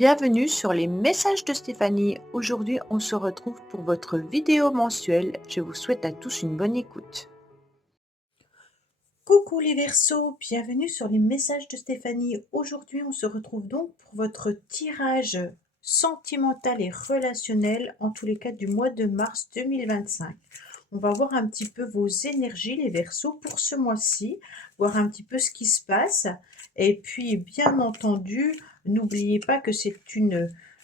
Bienvenue sur les messages de Stéphanie. Aujourd'hui, on se retrouve pour votre vidéo mensuelle. Je vous souhaite à tous une bonne écoute. Coucou les Verseaux, bienvenue sur les messages de Stéphanie. Aujourd'hui, on se retrouve donc pour votre tirage sentimental et relationnel, en tous les cas du mois de mars 2025. On va voir un petit peu vos énergies, les Verseaux, pour ce mois-ci, voir un petit peu ce qui se passe. Et puis, bien entendu, n'oubliez pas que c'est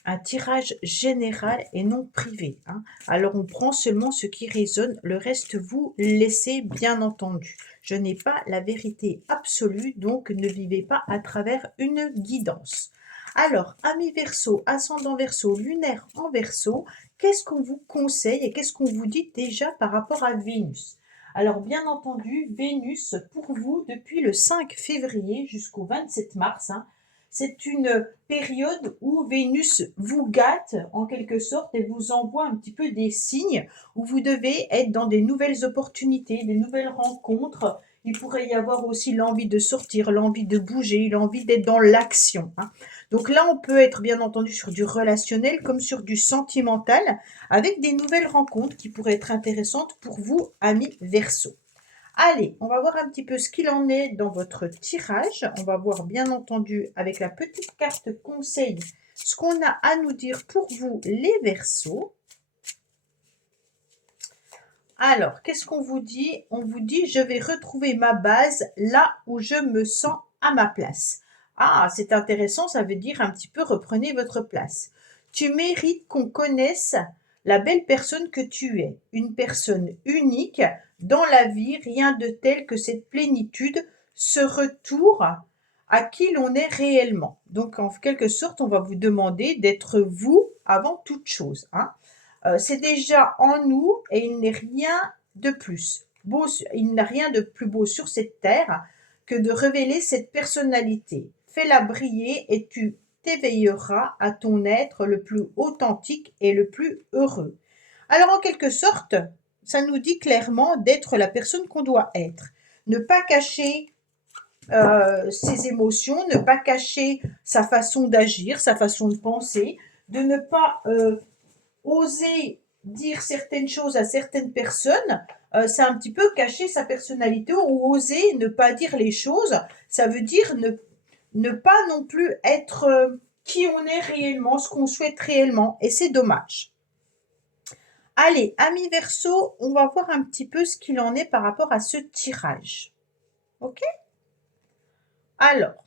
un tirage général et non privé, hein. Alors, on prend seulement ce qui résonne, le reste, vous laissez, bien entendu. Je n'ai pas la vérité absolue, donc ne vivez pas à travers une guidance. Alors, amis Verseau, ascendant Verseau, lunaire en Verseau, qu'est-ce qu'on vous conseille et qu'est-ce qu'on vous dit déjà par rapport à Vénus? Alors, bien entendu, Vénus, pour vous, depuis le 5 février jusqu'au 27 mars, hein, c'est une période où Vénus vous gâte en quelque sorte et vous envoie un petit peu des signes où vous devez être dans des nouvelles opportunités, des nouvelles rencontres. Il pourrait y avoir aussi l'envie de sortir, l'envie de bouger, l'envie d'être dans l'action, hein. Donc là, on peut être bien entendu sur du relationnel comme sur du sentimental, avec des nouvelles rencontres qui pourraient être intéressantes pour vous, amis Verseau. Allez, on va voir un petit peu ce qu'il en est dans votre tirage. On va voir bien entendu avec la petite carte conseil ce qu'on a à nous dire pour vous, les Verseaux. Alors, qu'est-ce qu'on vous dit? On vous dit, je vais retrouver ma base là où je me sens à ma place. Ah, c'est intéressant, ça veut dire un petit peu reprenez votre place. Tu mérites qu'on connaisse la belle personne que tu es, une personne unique dans la vie, rien de tel que cette plénitude, ce retour à qui l'on est réellement. Donc, en quelque sorte, on va vous demander d'être vous avant toute chose, hein. C'est déjà en nous et il n'est rien de plus beau, il n'a rien de plus beau sur cette terre que de révéler cette personnalité. Fais-la briller et tu t'éveilleras à ton être le plus authentique et le plus heureux. Alors en quelque sorte, ça nous dit clairement d'être la personne qu'on doit être. Ne pas cacher ses émotions, ne pas cacher sa façon d'agir, sa façon de penser, de ne pas oser dire certaines choses à certaines personnes, c'est un petit peu cacher sa personnalité ou oser ne pas dire les choses. Ça veut dire ne pas non plus être qui on est réellement, ce qu'on souhaite réellement. Et c'est dommage. Allez, amis Verseau, on va voir un petit peu ce qu'il en est par rapport à ce tirage. Ok? Alors,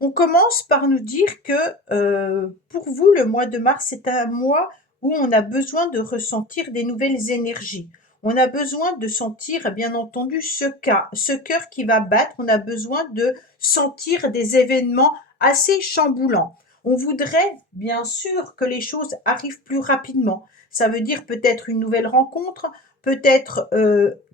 on commence par nous dire que pour vous, le mois de mars, c'est un mois où on a besoin de ressentir des nouvelles énergies. On a besoin de sentir, bien entendu, ce cœur qui va battre. On a besoin de sentir des événements assez chamboulants. On voudrait, bien sûr, que les choses arrivent plus rapidement. Ça veut dire peut-être une nouvelle rencontre, peut-être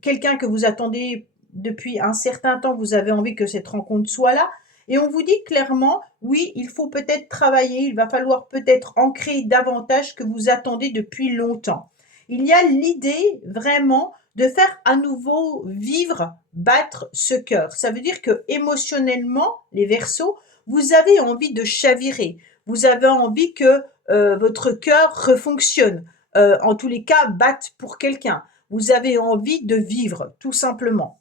quelqu'un que vous attendez depuis un certain temps, vous avez envie que cette rencontre soit là. Et on vous dit clairement, oui, il faut peut-être travailler, il va falloir peut-être ancrer davantage que vous attendez depuis longtemps. Il y a l'idée vraiment de faire à nouveau vivre, battre ce cœur. Ça veut dire que émotionnellement, les Verseaux, vous avez envie de chavirer. Vous avez envie que votre cœur refonctionne. En tous les cas, batte pour quelqu'un. Vous avez envie de vivre, tout simplement.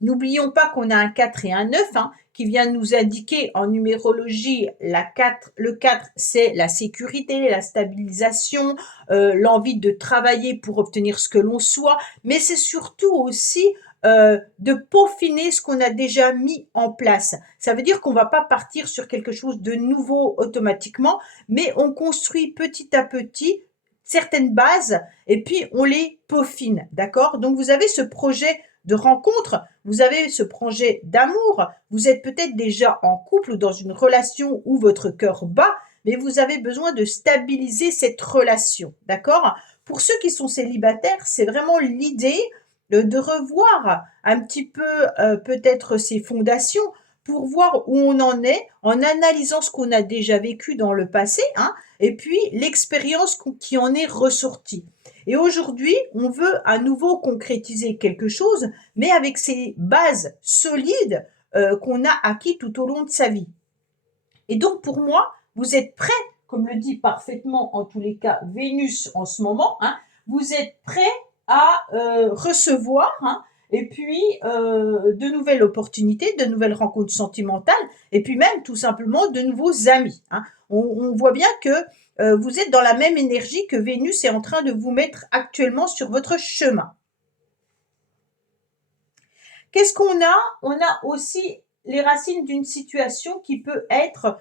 N'oublions pas qu'on a un 4 et un 9, hein, qui vient nous indiquer en numérologie le 4, c'est la sécurité, la stabilisation, l'envie de travailler pour obtenir ce que l'on soit, mais c'est surtout aussi de peaufiner ce qu'on a déjà mis en place. Ça veut dire qu'on ne va pas partir sur quelque chose de nouveau automatiquement, mais on construit petit à petit certaines bases et puis on les peaufine, d'accord? Donc vous avez ce projet de rencontre, vous avez ce projet d'amour, vous êtes peut-être déjà en couple ou dans une relation où votre cœur bat, mais vous avez besoin de stabiliser cette relation, d'accord? Pour ceux qui sont célibataires, c'est vraiment l'idée de revoir un petit peu peut-être ses fondations pour voir où on en est en analysant ce qu'on a déjà vécu dans le passé, hein, et puis l'expérience qui en est ressortie. Et aujourd'hui, on veut à nouveau concrétiser quelque chose, mais avec ces bases solides qu'on a acquis tout au long de sa vie. Et donc pour moi, vous êtes prêt, comme le dit parfaitement en tous les cas Vénus en ce moment, hein, vous êtes prêt à recevoir, hein, et puis de nouvelles opportunités, de nouvelles rencontres sentimentales, et puis même tout simplement de nouveaux amis. Hein. On voit bien que vous êtes dans la même énergie que Vénus est en train de vous mettre actuellement sur votre chemin. Qu'est-ce qu'on a? On a aussi les racines d'une situation qui peut être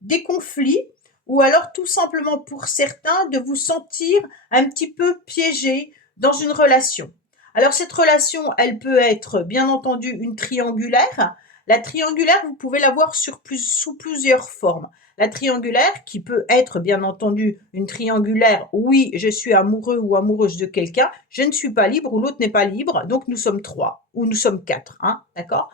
des conflits, ou alors tout simplement pour certains de vous sentir un petit peu piégé dans une relation. Alors cette relation, elle peut être bien entendu une triangulaire. La triangulaire, vous pouvez la voir sous plusieurs formes. La triangulaire, qui peut être bien entendu une triangulaire, oui, je suis amoureux ou amoureuse de quelqu'un, je ne suis pas libre ou l'autre n'est pas libre, donc nous sommes trois ou nous sommes quatre, hein, d'accord.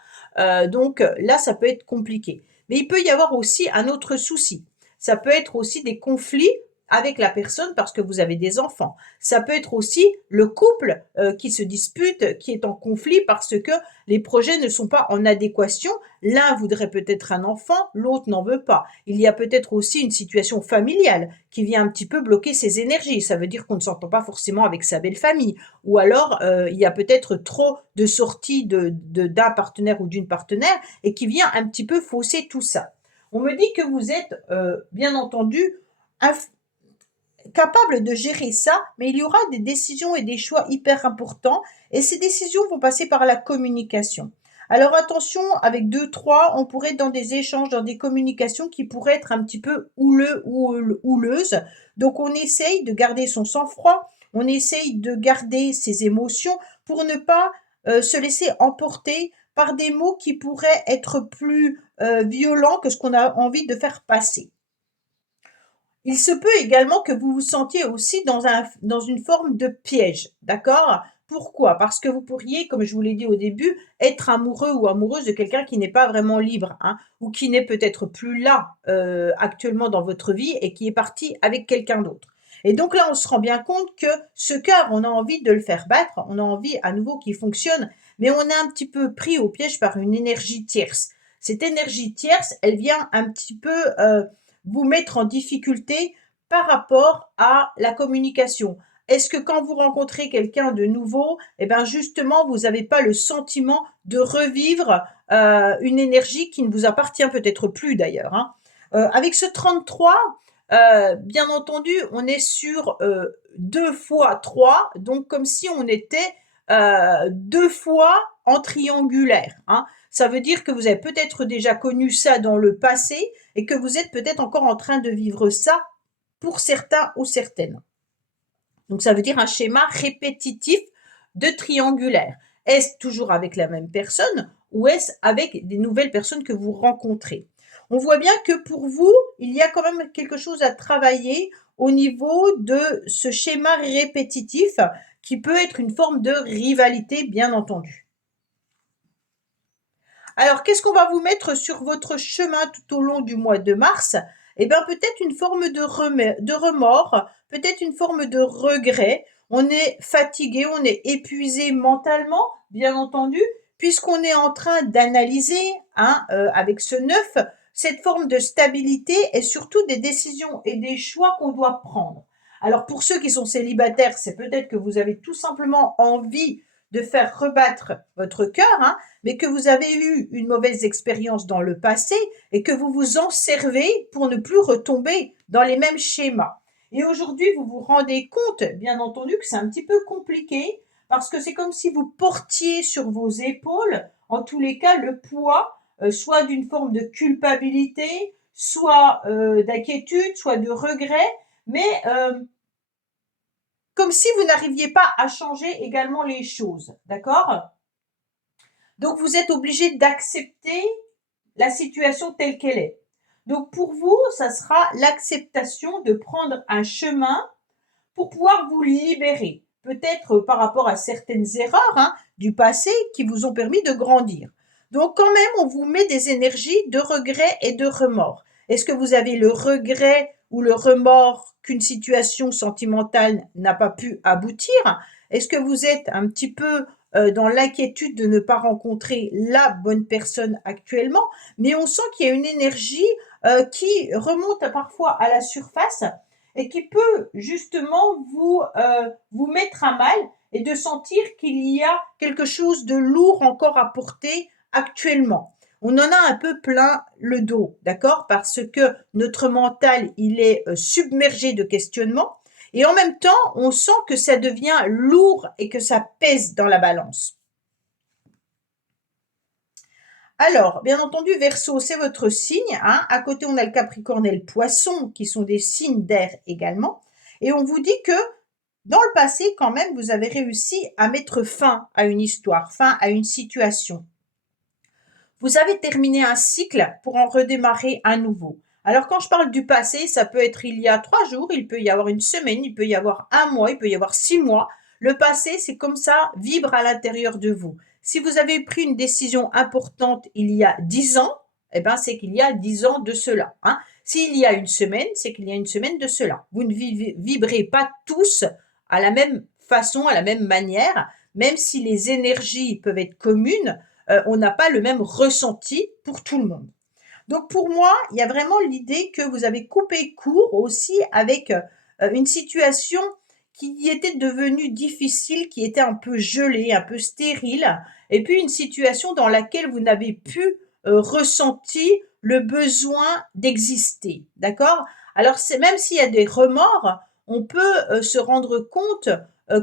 Donc là, ça peut être compliqué. Mais il peut y avoir aussi un autre souci. Ça peut être aussi des conflits avec la personne parce que vous avez des enfants. Ça peut être aussi le couple qui se dispute, qui est en conflit parce que les projets ne sont pas en adéquation. L'un voudrait peut-être un enfant, l'autre n'en veut pas. Il y a peut-être aussi une situation familiale qui vient un petit peu bloquer ses énergies. Ça veut dire qu'on ne s'entend pas forcément avec sa belle famille. Ou alors, il y a peut-être trop de sorties d'un partenaire ou d'une partenaire et qui vient un petit peu fausser tout ça. On me dit que vous êtes, bien entendu, capable de gérer ça, mais il y aura des décisions et des choix hyper importants et ces décisions vont passer par la communication. Alors attention, avec 2, 3, on pourrait être dans des échanges, dans des communications qui pourraient être un petit peu houleux ou houleuses. Donc on essaye de garder son sang-froid, on essaye de garder ses émotions pour ne pas se laisser emporter par des mots qui pourraient être plus violents que ce qu'on a envie de faire passer. Il se peut également que vous vous sentiez aussi dans une forme de piège, d'accord? Pourquoi? Parce que vous pourriez, comme je vous l'ai dit au début, être amoureux ou amoureuse de quelqu'un qui n'est pas vraiment libre, hein, ou qui n'est peut-être plus là actuellement dans votre vie et qui est parti avec quelqu'un d'autre. Et donc là, on se rend bien compte que ce cœur, on a envie de le faire battre, on a envie à nouveau qu'il fonctionne, mais on est un petit peu pris au piège par une énergie tierce. Cette énergie tierce, elle vient un petit peu vous mettre en difficulté par rapport à la communication. Est-ce que quand vous rencontrez quelqu'un de nouveau, eh ben justement, vous n'avez pas le sentiment de revivre une énergie qui ne vous appartient peut-être plus d'ailleurs, hein. Avec ce 33, bien entendu, on est sur 2 fois 3, donc comme si on était 2 fois en triangulaire, hein. Ça veut dire que vous avez peut-être déjà connu ça dans le passé et que vous êtes peut-être encore en train de vivre ça pour certains ou certaines. Donc ça veut dire un schéma répétitif de triangulaire. Est-ce toujours avec la même personne ou est-ce avec des nouvelles personnes que vous rencontrez? On voit bien que pour vous, il y a quand même quelque chose à travailler au niveau de ce schéma répétitif qui peut être une forme de rivalité, bien entendu. Alors, qu'est-ce qu'on va vous mettre sur votre chemin tout au long du mois de mars? Eh bien, peut-être une forme de remords, peut-être une forme de regret. On est fatigué, on est épuisé mentalement, bien entendu, puisqu'on est en train d'analyser, hein, avec ce 9, cette forme de stabilité et surtout des décisions et des choix qu'on doit prendre. Alors, pour ceux qui sont célibataires, c'est peut-être que vous avez tout simplement envie de faire rebattre votre cœur, hein, mais que vous avez eu une mauvaise expérience dans le passé et que vous vous en servez pour ne plus retomber dans les mêmes schémas. Et aujourd'hui, vous vous rendez compte, bien entendu, que c'est un petit peu compliqué parce que c'est comme si vous portiez sur vos épaules, en tous les cas, le poids, soit d'une forme de culpabilité, soit d'inquiétude, soit de regret, mais comme si vous n'arriviez pas à changer également les choses, d'accord? Donc vous êtes obligé d'accepter la situation telle qu'elle est. Donc pour vous, ça sera l'acceptation de prendre un chemin pour pouvoir vous libérer. Peut-être par rapport à certaines erreurs, hein, du passé qui vous ont permis de grandir. Donc quand même, on vous met des énergies de regret et de remords. Est-ce que vous avez le regret ou le remords qu'une situation sentimentale n'a pas pu aboutir? Est-ce que vous êtes un petit peu dans l'inquiétude de ne pas rencontrer la bonne personne actuellement, mais on sent qu'il y a une énergie qui remonte parfois à la surface et qui peut justement vous mettre à mal et de sentir qu'il y a quelque chose de lourd encore à porter actuellement. On en a un peu plein le dos, d'accord? Parce que notre mental, il est submergé de questionnements et en même temps, on sent que ça devient lourd et que ça pèse dans la balance. Alors, bien entendu, Verseau, c'est votre signe, hein. À côté, on a le Capricorne et le Poisson, qui sont des signes d'air également. Et on vous dit que dans le passé, quand même, vous avez réussi à mettre fin à une histoire, fin à une situation. Vous avez terminé un cycle pour en redémarrer un nouveau. Alors quand je parle du passé, ça peut être il y a 3 jours, il peut y avoir une semaine, il peut y avoir un mois, il peut y avoir 6 mois. Le passé, c'est comme ça, vibre à l'intérieur de vous. Si vous avez pris une décision importante il y a 10 ans, eh ben, c'est qu'il y a 10 ans de cela, hein. S'il y a une semaine, c'est qu'il y a une semaine de cela. Vous ne vibrez pas tous à la même façon, à la même manière, même si les énergies peuvent être communes, on n'a pas le même ressenti pour tout le monde. Donc pour moi, il y a vraiment l'idée que vous avez coupé court aussi avec une situation qui était devenue difficile, qui était un peu gelée, un peu stérile, et puis une situation dans laquelle vous n'avez plus ressenti le besoin d'exister. D'accord? Alors c'est même s'il y a des remords, on peut se rendre compte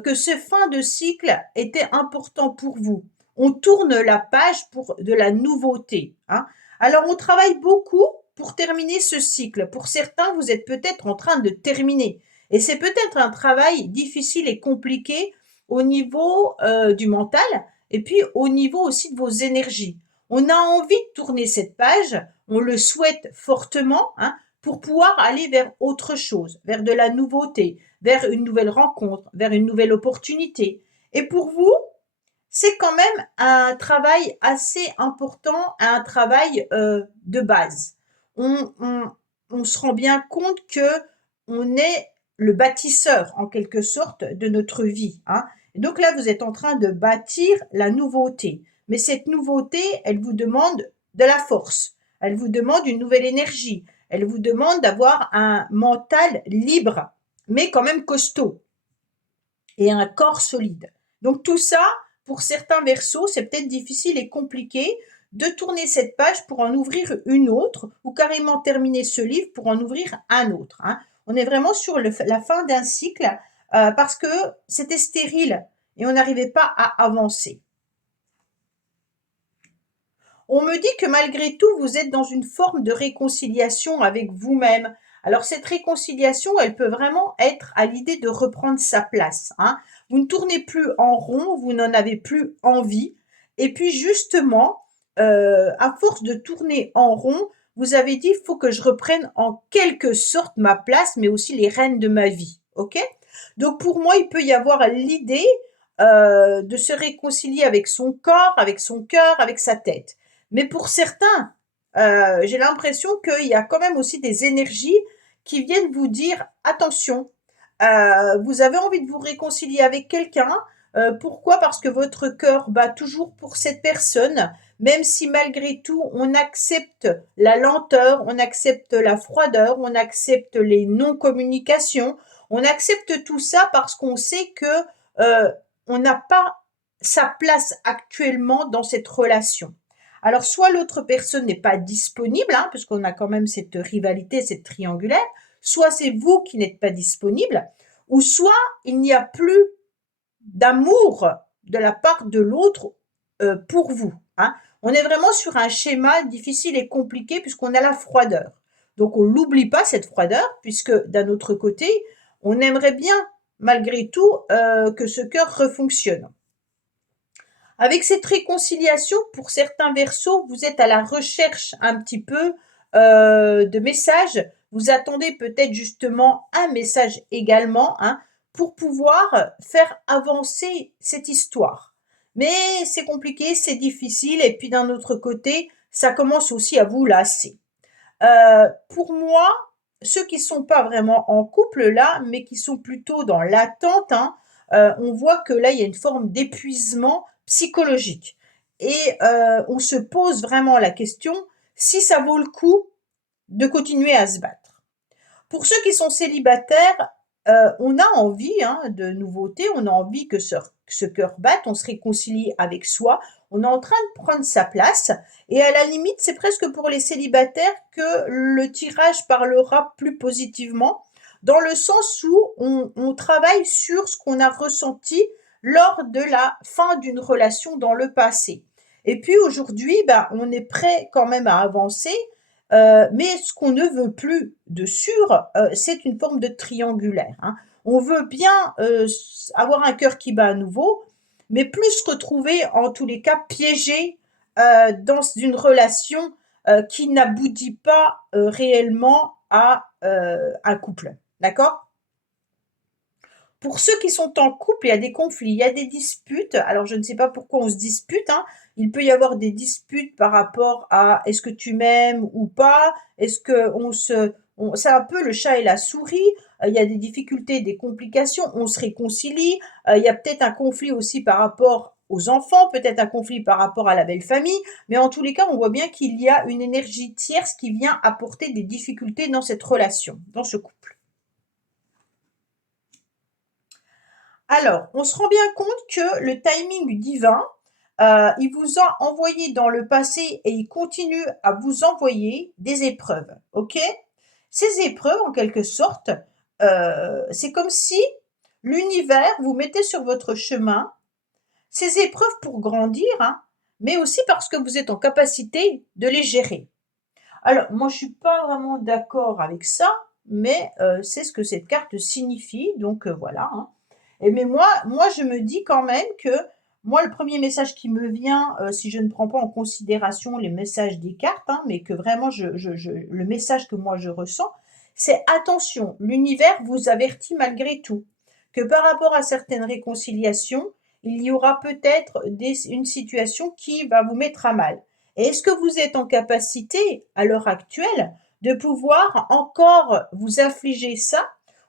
que ce fin de cycle était important pour vous. On tourne la page pour de la nouveauté, hein. Alors, on travaille beaucoup pour terminer ce cycle. Pour certains, vous êtes peut-être en train de terminer. Et c'est peut-être un travail difficile et compliqué au niveau du mental et puis au niveau aussi de vos énergies. On a envie de tourner cette page, on le souhaite fortement, hein, pour pouvoir aller vers autre chose, vers de la nouveauté, vers une nouvelle rencontre, vers une nouvelle opportunité. Et pour vous, c'est quand même un travail assez important, un travail de base. On, on- on se rend bien compte que on est le bâtisseur en quelque sorte de notre vie, hein. Et donc là, vous êtes en train de bâtir la nouveauté. Mais cette nouveauté, elle vous demande de la force. Elle vous demande une nouvelle énergie. Elle vous demande d'avoir un mental libre, mais quand même costaud et un corps solide. Donc tout ça, pour certains versos, c'est peut-être difficile et compliqué de tourner cette page pour en ouvrir une autre ou carrément terminer ce livre pour en ouvrir un autre, hein. On est vraiment sur la fin d'un cycle parce que c'était stérile et on n'arrivait pas à avancer. On me dit que malgré tout, vous êtes dans une forme de réconciliation avec vous-même. Alors cette réconciliation, elle peut vraiment être à l'idée de reprendre sa place, hein. Vous ne tournez plus en rond, vous n'en avez plus envie. Et puis justement, à force de tourner en rond, vous avez dit, il faut que je reprenne en quelque sorte ma place, mais aussi les rênes de ma vie. OK? Donc pour moi, il peut y avoir l'idée de se réconcilier avec son corps, avec son cœur, avec sa tête. Mais pour certains, j'ai l'impression qu'il y a quand même aussi des énergies qui viennent vous dire attention, vous avez envie de vous réconcilier avec quelqu'un. Pourquoi? Parce que votre cœur bat toujours pour cette personne, même si malgré tout on accepte la lenteur, on accepte la froideur, on accepte les non-communications, on accepte tout ça parce qu'on sait que euh, on n'a pas sa place actuellement dans cette relation. Alors, soit l'autre personne n'est pas disponible, hein, puisqu'on a quand même cette rivalité, cette triangulaire, soit c'est vous qui n'êtes pas disponible, ou soit il n'y a plus d'amour de la part de l'autre pour vous, hein. On est vraiment sur un schéma difficile et compliqué puisqu'on a la froideur. Donc on n'oublie pas cette froideur puisque d'un autre côté, on aimerait bien malgré tout que ce cœur refonctionne. Avec cette réconciliation, pour certains versos, vous êtes à la recherche un petit peu de messages. Vous attendez peut-être justement un message également, hein, pour pouvoir faire avancer cette histoire. Mais c'est compliqué, c'est difficile, et puis d'un autre côté, ça commence aussi à vous lasser. Pour moi, ceux qui sont pas vraiment en couple là, mais qui sont plutôt dans l'attente, hein, on voit que là, il y a une forme d'épuisement psychologique. Et on se pose vraiment la question si ça vaut le coup de continuer à se battre. Pour ceux qui sont célibataires, on a envie de nouveautés, on a envie que ce cœur batte, on se réconcilie avec soi, on est en train de prendre sa place. Et à la limite, c'est presque pour les célibataires que le tirage parlera plus positivement, dans le sens où on travaille sur ce qu'on a ressenti lors de la fin d'une relation dans le passé. Et puis aujourd'hui, on est prêt quand même à avancer, mais ce qu'on ne veut plus de sûr, c'est une forme de triangulaire, hein. On veut bien avoir un cœur qui bat à nouveau, mais plus se retrouver en tous les cas piégé dans une relation qui n'aboutit pas réellement à un couple. D'accord? Pour ceux qui sont en couple, il y a des conflits, il y a des disputes. Alors, je ne sais pas pourquoi on se dispute, hein. Il peut y avoir des disputes par rapport à est-ce que tu m'aimes ou pas? Est-ce que c'est un peu le chat et la souris. Il y a des difficultés, des complications. On se réconcilie. Il y a peut-être un conflit aussi par rapport aux enfants, peut-être un conflit par rapport à la belle famille. Mais en tous les cas, on voit bien qu'il y a une énergie tierce qui vient apporter des difficultés dans cette relation, dans ce couple. Alors, on se rend bien compte que le timing divin, il vous a envoyé dans le passé et il continue à vous envoyer des épreuves, ok? Ces épreuves, en quelque sorte, c'est comme si l'univers vous mettait sur votre chemin ces épreuves pour grandir, hein, mais aussi parce que vous êtes en capacité de les gérer. Alors, moi, je suis pas vraiment d'accord avec ça, mais c'est ce que cette carte signifie, donc voilà, hein. Mais moi, je me dis quand même que moi, le premier message qui me vient, si je ne prends pas en considération les messages des cartes, hein, mais que vraiment le message que moi je ressens, c'est attention, l'univers vous avertit malgré tout que par rapport à certaines réconciliations, il y aura peut-être une situation qui va vous mettre à mal. Et est-ce que vous êtes en capacité, à l'heure actuelle, de pouvoir encore vous affliger ça,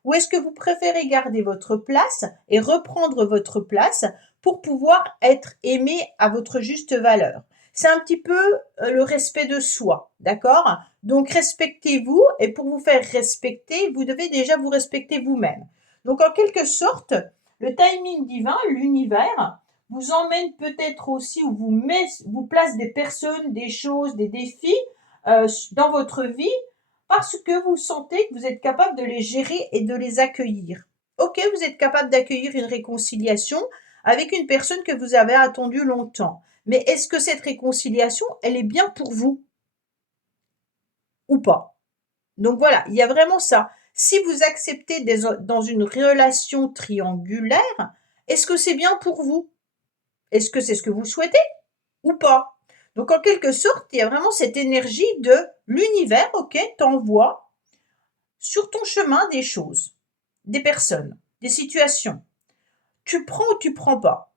ou est-ce que vous préférez garder votre place et reprendre votre place pour pouvoir être aimé à votre juste valeur? C'est un petit peu le respect de soi, d'accord? Donc respectez-vous, et pour vous faire respecter, vous devez déjà vous respecter vous-même. Donc en quelque sorte, le timing divin, l'univers, vous emmène peut-être aussi ou vous place des personnes, des choses, des défis dans votre vie parce que vous sentez que vous êtes capable de les gérer et de les accueillir. Ok, vous êtes capable d'accueillir une réconciliation avec une personne que vous avez attendue longtemps. Mais est-ce que cette réconciliation, elle est bien pour vous ou pas? Donc voilà, il y a vraiment ça. Si vous acceptez dans une relation triangulaire, est-ce que c'est bien pour vous? Est-ce que c'est ce que vous souhaitez ou pas? Donc en quelque sorte, il y a vraiment cette énergie de l'univers, ok, t'envoie sur ton chemin des choses, des personnes, des situations. Tu prends ou tu prends pas.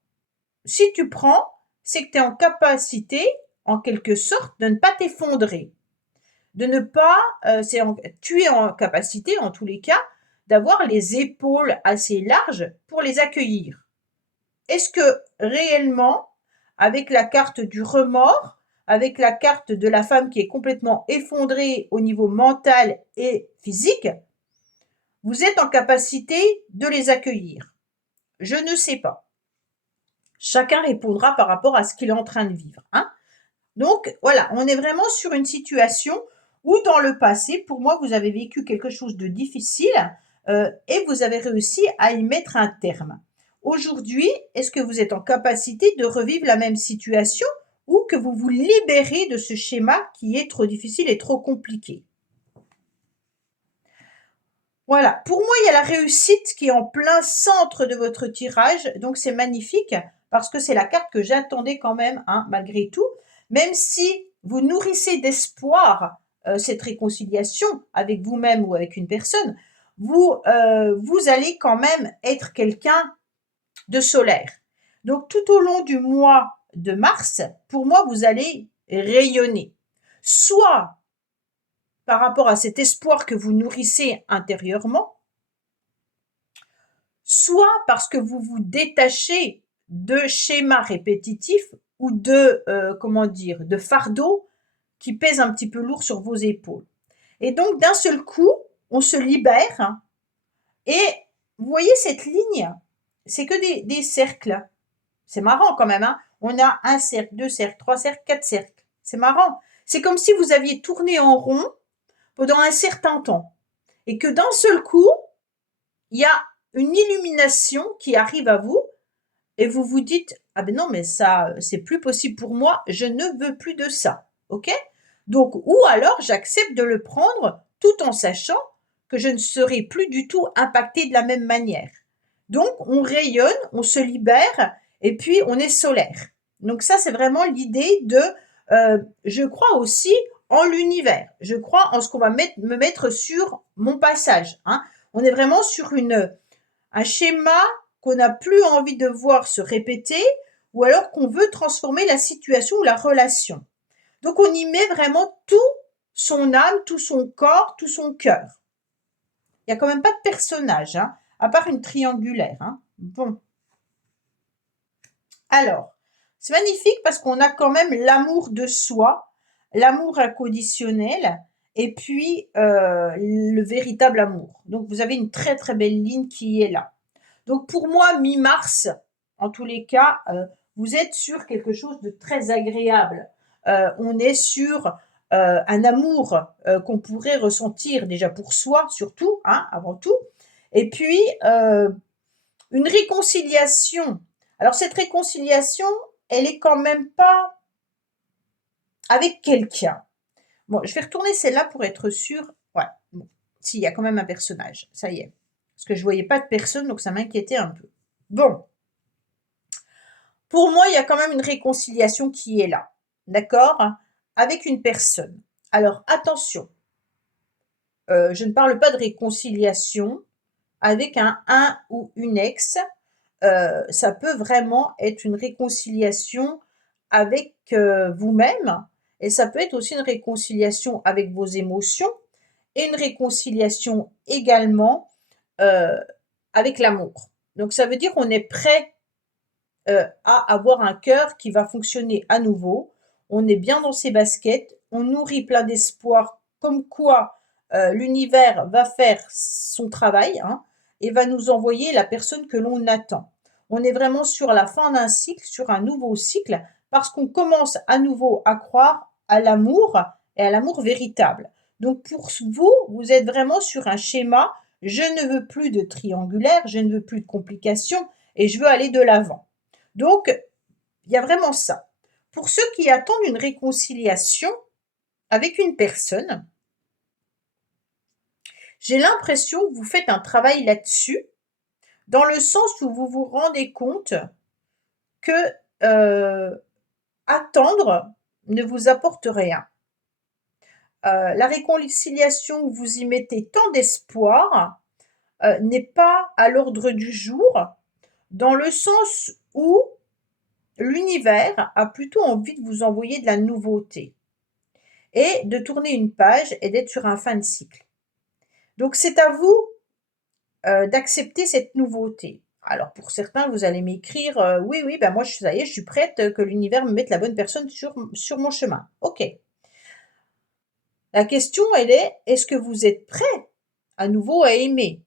Si tu prends, c'est que tu es en capacité, en quelque sorte, de ne pas t'effondrer. De ne pas, tu es en capacité, en tous les cas, d'avoir les épaules assez larges pour les accueillir. Est-ce que réellement, avec la carte du remords, avec la carte de la femme qui est complètement effondrée au niveau mental et physique, vous êtes en capacité de les accueillir? Je ne sais pas. Chacun répondra par rapport à ce qu'il est en train de vivre, hein. Donc voilà, on est vraiment sur une situation où dans le passé, pour moi, vous avez vécu quelque chose de difficile et vous avez réussi à y mettre un terme. Aujourd'hui, est-ce que vous êtes en capacité de revivre la même situation ou que vous vous libérez de ce schéma qui est trop difficile et trop compliqué? Voilà, pour moi, il y a la réussite qui est en plein centre de votre tirage, donc c'est magnifique parce que c'est la carte que j'attendais quand même, hein, malgré tout. Même si vous nourrissez d'espoir cette réconciliation avec vous-même ou avec une personne, vous allez quand même être quelqu'un de solaire. Donc tout au long du mois de mars, pour moi, vous allez rayonner. Soit par rapport à cet espoir que vous nourrissez intérieurement, soit parce que vous vous détachez de schémas répétitifs ou de, comment dire, de fardeaux qui pèsent un petit peu lourd sur vos épaules. Et donc, d'un seul coup, on se libère. Hein, et vous voyez cette ligne, c'est que des cercles. C'est marrant quand même. Hein, on a un cercle, deux cercles, trois cercles, quatre cercles. C'est marrant. C'est comme si vous aviez tourné en rond pendant un certain temps. Et que d'un seul coup, il y a une illumination qui arrive à vous et vous vous dites ah ben non mais ça c'est plus possible pour moi, je ne veux plus de ça. OK? Donc ou alors j'accepte de le prendre tout en sachant que je ne serai plus du tout impactée de la même manière. Donc on rayonne, on se libère et puis on est solaire. Donc ça c'est vraiment l'idée de je crois aussi en l'univers. Je crois en ce qu'on va me mettre sur mon passage. Hein. On est vraiment sur un schéma qu'on n'a plus envie de voir se répéter ou alors qu'on veut transformer la situation ou la relation. Donc on y met vraiment tout son âme, tout son corps, tout son cœur. Il n'y a quand même pas de personnage, hein, à part une triangulaire. Hein. Bon. Alors, c'est magnifique parce qu'on a quand même l'amour de soi, l'amour inconditionnel et puis le véritable amour. Donc vous avez une très très belle ligne qui est là. Donc pour moi, mi-mars, en tous les cas, vous êtes sur quelque chose de très agréable. On est sur un amour qu'on pourrait ressentir déjà pour soi, surtout, hein, avant tout. Et puis, une réconciliation. Alors cette réconciliation, elle est quand même pas avec quelqu'un. Bon, je vais retourner celle-là pour être sûre. Ouais, bon. Si, il y a quand même un personnage, ça y est. Parce que je voyais pas de personne, donc ça m'inquiétait un peu. Bon. Pour moi, il y a quand même une réconciliation qui est là. D'accord? Avec une personne. Alors, attention. Je ne parle pas de réconciliation avec un ou une ex. Ça peut vraiment être une réconciliation avec vous-même. Et ça peut être aussi une réconciliation avec vos émotions et une réconciliation également euh, avec l'amour. Donc ça veut dire qu'on est prêt à avoir un cœur qui va fonctionner à nouveau. On est bien dans ses baskets, on nourrit plein d'espoir comme quoi l'univers va faire son travail hein, et va nous envoyer la personne que l'on attend. On est vraiment sur la fin d'un cycle, sur un nouveau cycle, parce qu'on commence à nouveau à croire à l'amour et à l'amour véritable. Donc pour vous, vous êtes vraiment sur un schéma, je ne veux plus de triangulaire, je ne veux plus de complications et je veux aller de l'avant. Donc, il y a vraiment ça. Pour ceux qui attendent une réconciliation avec une personne, j'ai l'impression que vous faites un travail là-dessus, dans le sens où vous vous rendez compte que attendre ne vous apporte rien. La réconciliation où vous y mettez tant d'espoir n'est pas à l'ordre du jour, dans le sens où l'univers a plutôt envie de vous envoyer de la nouveauté et de tourner une page et d'être sur un fin de cycle. Donc c'est à vous d'accepter cette nouveauté. Alors pour certains, vous allez m'écrire oui, oui, ben moi ça y est, je suis prête que l'univers me mette la bonne personne sur mon chemin. Ok. La question, elle est, est-ce que vous êtes prêt à nouveau à aimer?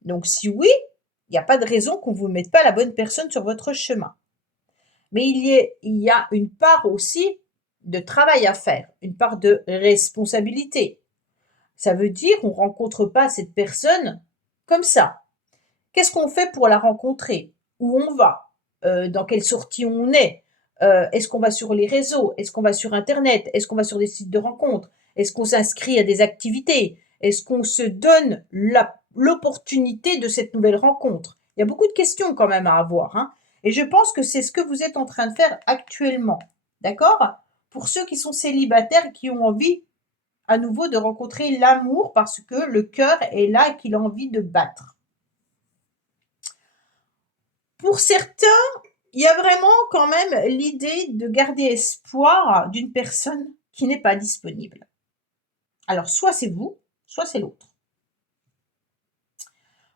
Donc si oui, il n'y a pas de raison qu'on ne vous mette pas la bonne personne sur votre chemin. Mais il y a une part aussi de travail à faire, une part de responsabilité. Ça veut dire qu'on ne rencontre pas cette personne comme ça. Qu'est-ce qu'on fait pour la rencontrer? Où on va? Dans quelle sortie on est? Est-ce qu'on va sur les réseaux? Est-ce qu'on va sur Internet? Est-ce qu'on va sur des sites de rencontres? Est-ce qu'on s'inscrit à des activités? Est-ce qu'on se donne l'opportunité de cette nouvelle rencontre? Il y a beaucoup de questions quand même à avoir. Hein. Et je pense que c'est ce que vous êtes en train de faire actuellement. D'accord? Pour ceux qui sont célibataires et qui ont envie à nouveau de rencontrer l'amour parce que le cœur est là et qu'il a envie de battre. Pour certains, il y a vraiment quand même l'idée de garder espoir d'une personne qui n'est pas disponible. Alors, soit c'est vous, soit c'est l'autre.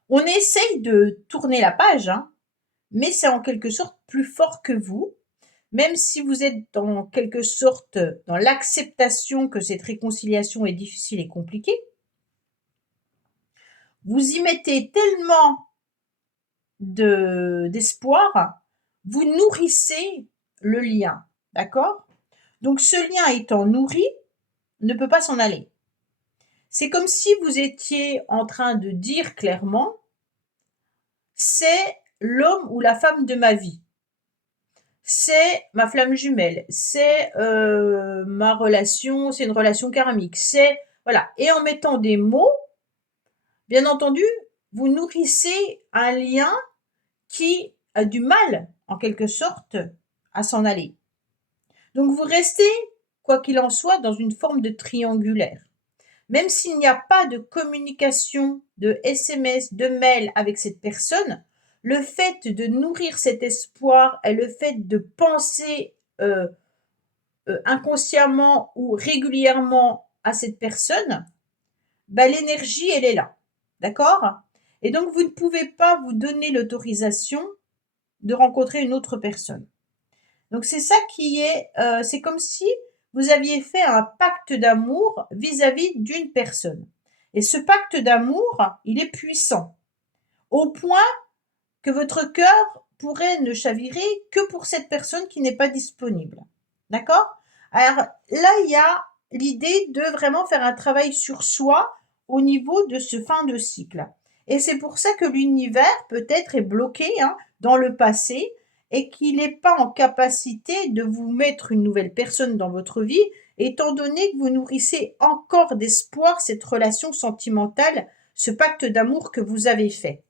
On essaye de tourner la page, hein, mais c'est en quelque sorte plus fort que vous. Même si vous êtes en quelque sorte dans l'acceptation que cette réconciliation est difficile et compliquée, vous y mettez tellement d'espoir, vous nourrissez le lien, d'accord? Donc ce lien étant nourri, ne peut pas s'en aller. C'est comme si vous étiez en train de dire clairement, c'est l'homme ou la femme de ma vie. C'est ma flamme jumelle, c'est ma relation, c'est une relation karmique, c'est voilà. Et en mettant des mots, bien entendu, vous nourrissez un lien qui a du mal, en quelque sorte, à s'en aller. Donc vous restez, quoi qu'il en soit, dans une forme de triangulaire. Même s'il n'y a pas de communication, de SMS, de mail avec cette personne, le fait de nourrir cet espoir et le fait de penser inconsciemment ou régulièrement à cette personne, bah, l'énergie, elle est là. D'accord? Et donc, vous ne pouvez pas vous donner l'autorisation de rencontrer une autre personne. Donc, c'est ça qui est, c'est comme si vous aviez fait un pacte d'amour vis-à-vis d'une personne. Et ce pacte d'amour, il est puissant, au point que votre cœur pourrait ne chavirer que pour cette personne qui n'est pas disponible. D'accord? Alors là, il y a l'idée de vraiment faire un travail sur soi au niveau de ce fin de cycle. Et c'est pour ça que l'univers peut-être est bloqué dans le passé et qu'il n'est pas en capacité de vous mettre une nouvelle personne dans votre vie, étant donné que vous nourrissez encore d'espoir cette relation sentimentale, ce pacte d'amour que vous avez fait.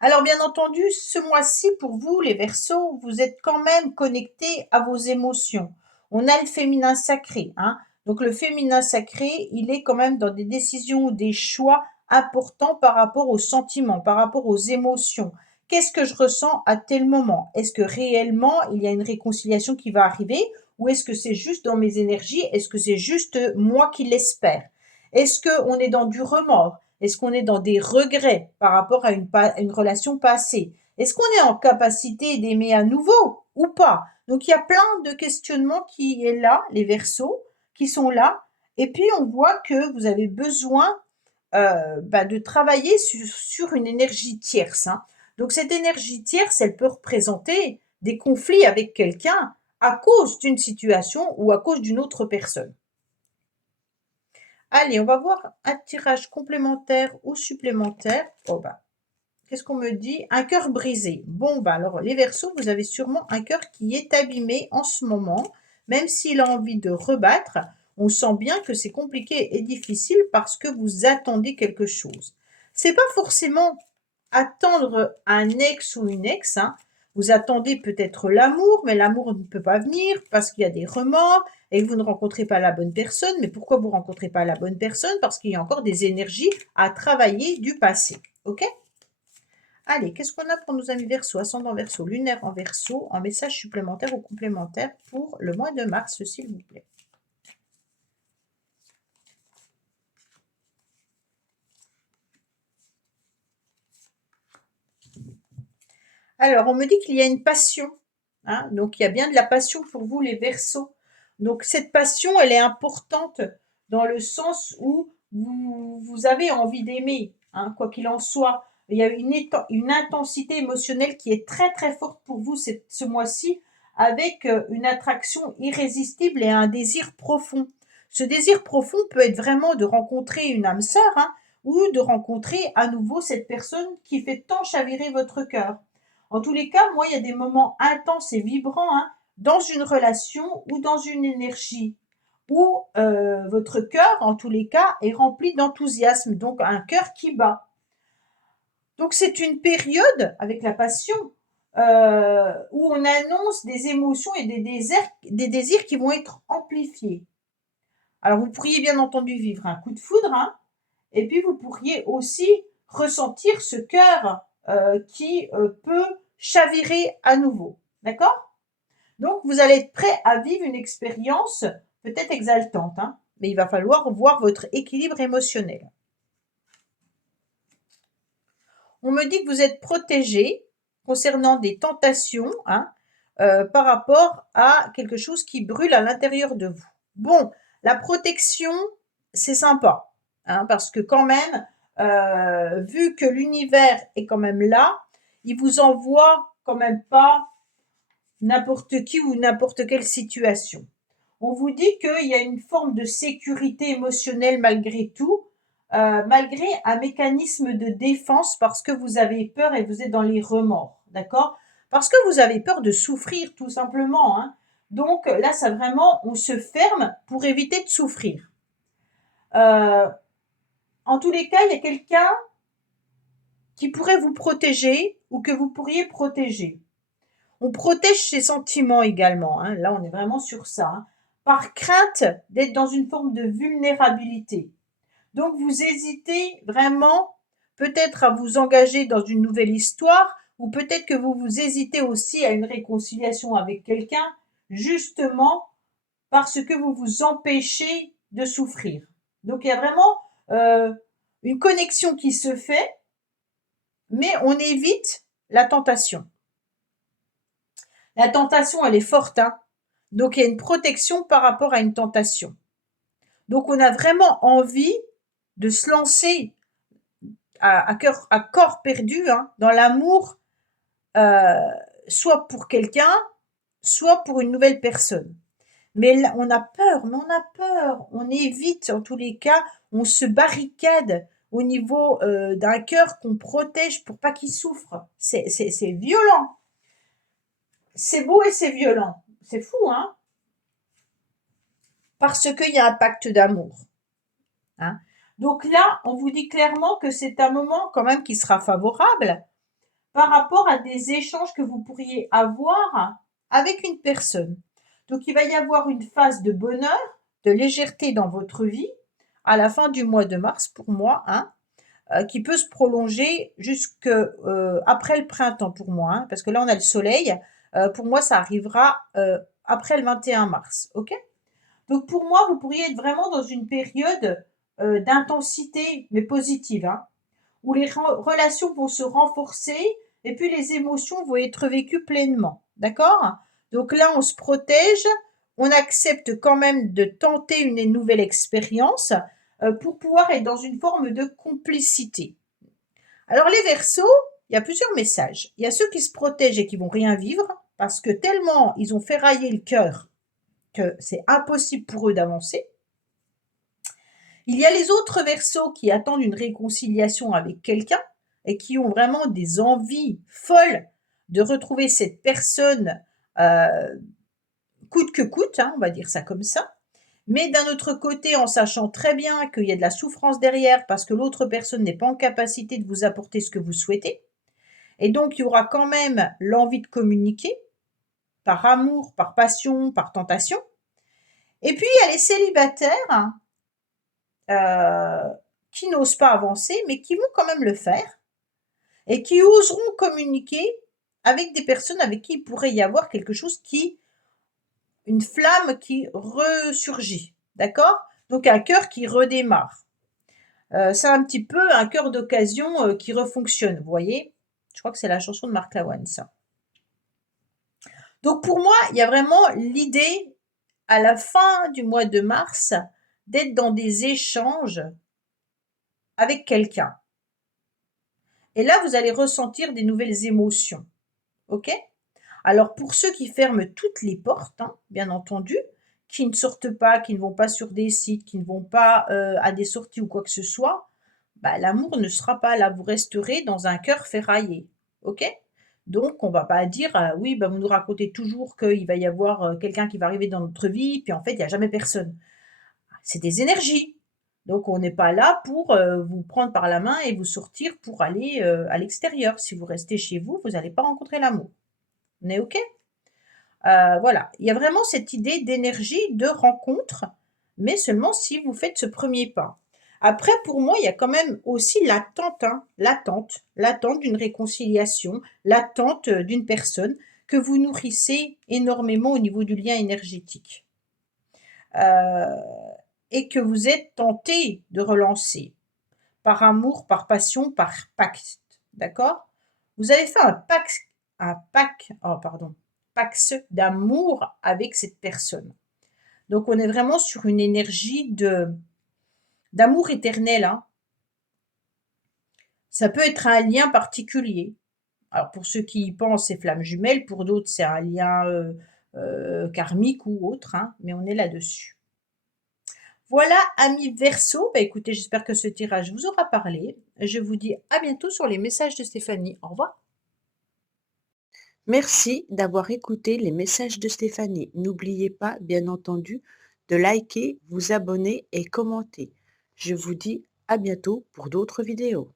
Alors bien entendu, ce mois-ci, pour vous, les Verseaux, vous êtes quand même connectés à vos émotions. On a le féminin sacré, hein. Donc le féminin sacré, il est quand même dans des décisions ou des choix importants par rapport aux sentiments, par rapport aux émotions. Qu'est-ce que je ressens à tel moment? Est-ce que réellement il y a une réconciliation qui va arriver ou est-ce que c'est juste dans mes énergies? Est-ce que c'est juste moi qui l'espère? Est-ce qu'on est dans du remords? Est-ce qu'on est dans des regrets par rapport à une relation passée? Est-ce qu'on est en capacité d'aimer à nouveau ou pas? Donc il y a plein de questionnements qui est là, les Verseaux, qui sont là. Et puis on voit que vous avez besoin de travailler sur une énergie tierce, hein. Donc cette énergie tierce, elle peut représenter des conflits avec quelqu'un à cause d'une situation ou à cause d'une autre personne. Allez, on va voir un tirage complémentaire ou supplémentaire. Oh bah, qu'est-ce qu'on me dit? Un cœur brisé. Bon, bah alors, les Verseaux, vous avez sûrement un cœur qui est abîmé en ce moment, même s'il a envie de rebattre. On sent bien que c'est compliqué et difficile parce que vous attendez quelque chose. C'est pas forcément attendre un ex ou une ex, hein. Vous attendez peut-être l'amour, mais l'amour ne peut pas venir parce qu'il y a des remords et que vous ne rencontrez pas la bonne personne. Mais pourquoi vous ne rencontrez pas la bonne personne? Parce qu'il y a encore des énergies à travailler du passé. OK? Allez, qu'est-ce qu'on a pour nos amis Verseau, ascendant Verseau, lunaire en Verseau, en message supplémentaire ou complémentaire pour le mois de mars, s'il vous plaît? Alors, on me dit qu'il y a une passion, hein, donc il y a bien de la passion pour vous, les Verseaux. Donc, cette passion, elle est importante dans le sens où vous avez envie d'aimer, hein, quoi qu'il en soit. Il y a une intensité émotionnelle qui est très très forte pour vous ce mois-ci, avec une attraction irrésistible et un désir profond. Ce désir profond peut être vraiment de rencontrer une âme sœur, hein, ou de rencontrer à nouveau cette personne qui fait tant chavirer votre cœur. En tous les cas, moi, il y a des moments intenses et vibrants, hein, dans une relation ou dans une énergie où votre cœur, en tous les cas, est rempli d'enthousiasme, donc un cœur qui bat. Donc c'est une période, avec la passion, où on annonce des émotions et des désirs qui vont être amplifiés. Alors vous pourriez bien entendu vivre un coup de foudre, hein, et puis vous pourriez aussi ressentir ce cœur qui peut chavirer à nouveau. D'accord? Donc vous allez être prêt à vivre une expérience peut-être exaltante, hein, mais il va falloir voir votre équilibre émotionnel. On me dit que vous êtes protégé concernant des tentations, hein, par rapport à quelque chose qui brûle à l'intérieur de vous. Bon, la protection, c'est sympa, hein, parce que quand même, vu que l'univers est quand même là, il vous envoie quand même pas n'importe qui ou n'importe quelle situation. On vous dit qu'il y a une forme de sécurité émotionnelle malgré tout, malgré un mécanisme de défense parce que vous avez peur et vous êtes dans les remords, d'accord? Parce que vous avez peur de souffrir tout simplement, hein. Donc là, ça vraiment, on se ferme pour éviter de souffrir. Euh, En tous les cas, il y a quelqu'un qui pourrait vous protéger ou que vous pourriez protéger. On protège ses sentiments également, hein. Là, on est vraiment sur ça, hein. Par crainte d'être dans une forme de vulnérabilité. Donc, vous hésitez vraiment peut-être à vous engager dans une nouvelle histoire ou peut-être que vous hésitez aussi à une réconciliation avec quelqu'un justement parce que vous vous empêchez de souffrir. Donc, il y a vraiment une connexion qui se fait, mais on évite la tentation. La tentation, elle est forte, hein. Donc, il y a une protection par rapport à une tentation. Donc, on a vraiment envie de se lancer à corps perdu, hein, dans l'amour, euh, soit pour quelqu'un, soit pour une nouvelle personne. Mais là, on a peur, on évite en tous les cas, on se barricade au niveau d'un cœur qu'on protège pour pas qu'il souffre. C'est violent. C'est beau et c'est violent. C'est fou, hein? Parce qu'il y a un pacte d'amour, hein. Donc là, on vous dit clairement que c'est un moment quand même qui sera favorable par rapport à des échanges que vous pourriez avoir avec une personne. Donc il va y avoir une phase de bonheur, de légèreté dans votre vie à la fin du mois de mars pour moi, hein, qui peut se prolonger jusque après le printemps pour moi, hein, parce que là on a le soleil. Pour moi, ça arrivera après le 21 mars, ok? Donc pour moi, vous pourriez être vraiment dans une période d'intensité, mais positive, hein, où les relations vont se renforcer et puis les émotions vont être vécues pleinement. D'accord? Donc là, on se protège, on accepte quand même de tenter une nouvelle expérience pour pouvoir être dans une forme de complicité. Alors les Verseaux, il y a plusieurs messages. Il y a ceux qui se protègent et qui vont rien vivre parce que tellement ils ont ferraillé le cœur que c'est impossible pour eux d'avancer. Il y a les autres Verseaux qui attendent une réconciliation avec quelqu'un et qui ont vraiment des envies folles de retrouver cette personne coûte que coûte, hein, on va dire ça comme ça. Mais d'un autre côté, en sachant très bien qu'il y a de la souffrance derrière parce que l'autre personne n'est pas en capacité de vous apporter ce que vous souhaitez. Et donc, il y aura quand même l'envie de communiquer par amour, par passion, par tentation. Et puis, il y a les célibataires qui n'osent pas avancer, mais qui vont quand même le faire et qui oseront communiquer avec des personnes avec qui il pourrait y avoir quelque chose une flamme qui ressurgit, d'accord? Donc un cœur qui redémarre. C'est un petit peu un cœur d'occasion qui refonctionne, vous voyez? Je crois que c'est la chanson de Marc Lavoine, ça. Donc pour moi, il y a vraiment l'idée, à la fin du mois de mars, d'être dans des échanges avec quelqu'un. Et là, vous allez ressentir des nouvelles émotions. OK? Alors, pour ceux qui ferment toutes les portes, hein, bien entendu, qui ne sortent pas, qui ne vont pas sur des sites, qui ne vont pas à des sorties ou quoi que ce soit, bah, l'amour ne sera pas là. Vous resterez dans un cœur ferraillé. OK? Donc, on ne va pas dire, oui, bah, vous nous racontez toujours qu'il va y avoir quelqu'un qui va arriver dans notre vie, puis en fait, il n'y a jamais personne. C'est des énergies. Donc on n'est pas là pour vous prendre par la main et vous sortir pour aller à l'extérieur. Si vous restez chez vous, vous n'allez pas rencontrer l'amour. On est OK? Voilà. Il y a vraiment cette idée d'énergie, de rencontre, mais seulement si vous faites ce premier pas. Après, pour moi, il y a quand même aussi l'attente, hein, l'attente d'une réconciliation, l'attente d'une personne que vous nourrissez énormément au niveau du lien énergétique. Et que vous êtes tenté de relancer par amour, par passion, par pacte. d'accord? Vous avez fait un pax d'amour avec cette personne. Donc on est vraiment sur une énergie de d'amour éternel, hein. Ça peut être un lien particulier. Alors pour ceux qui y pensent, c'est flammes jumelles, pour d'autres, c'est un lien, karmique ou autre, hein, mais on est là-dessus. Voilà, amis Verseau, bah, écoutez, j'espère que ce tirage vous aura parlé. Je vous dis à bientôt sur les messages de Stéphanie. Au revoir. Merci d'avoir écouté les messages de Stéphanie. N'oubliez pas, bien entendu, de liker, vous abonner et commenter. Je vous dis à bientôt pour d'autres vidéos.